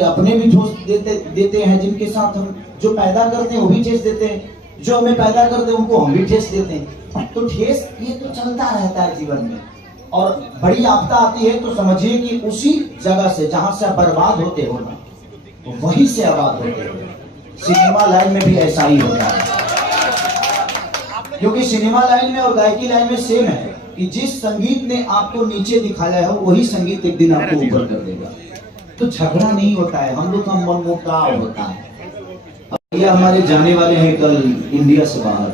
अपने भी ठोस देते हैं, जिनके साथ हम जो पैदा करते हैं वो भी ठेस देते हैं, जो हमें पैदा करते हैं उनको हम भी ठेस देते हैं। तो ठेस ये तो चलता रहता है जीवन में। और बड़ी आपदा आती है तो समझिए कि उसी जगह से जहां से आप बर्बाद होते हो ना, वहीं से आबाद होते हो। सिनेमा लाइन में भी ऐसा ही होता है, क्योंकि सिनेमा लाइन में और गायकी लाइन में सेम है कि जिस संगीत ने आपको नीचे दिखाया हो वही संगीत एक दिन आपको ऊपर कर देगा। तो झगड़ा नहीं होता है, हम लोग का मनमुटाव होता है। ये हमारे जाने वाले हैं कल इंडिया से बाहर,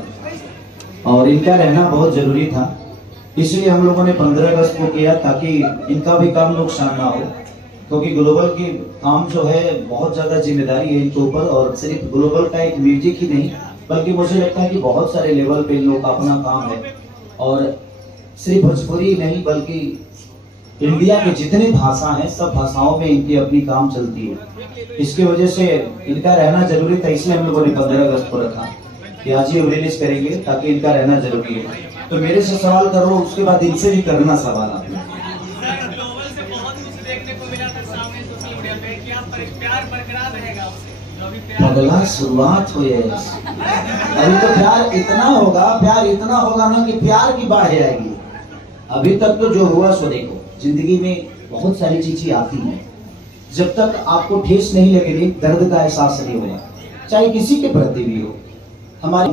और इनका रहना बहुत जरूरी था, इसलिए हम लोगों ने 15 अगस्त को किया ताकि इनका भी काम नुकसान ना हो, क्योंकि ग्लोबल की काम जो है बहुत ज्यादा जिम्मेदारी है इनके ऊपर। और सिर्फ ग्लोबल का एक म्यूजिक ही नहीं, बल्कि मुझे लगता है कि बहुत सारे लेवल पे इन लोगों का अपना काम है। और सिर्फ भोजपुरी नहीं बल्कि इंडिया के जितने भाषा हैं सब भाषाओं में इनकी अपनी काम चलती है। इसकी वजह से इनका रहना जरूरी था, इसलिए हम लोगों ने 15 अगस्त को रखा कि आज ये रिलीज करेंगे ताकि इनका रहना जरूरी है। तो मेरे से सवाल करो, उसके बाद इनसे भी करना सवाल आपने। पगला शुरुआत हुई है, अभी तो प्यार इतना होगा ना कि प्यार की बाढ़ आएगी। अभी तक तो जो हुआ सो देखो, जिंदगी में बहुत सारी चीजें आती हैं, जब तक आपको ठेस नहीं लगेगी, दर्द का एहसास नहीं होगा, चाहे किसी के प्रति भी हो। हमारी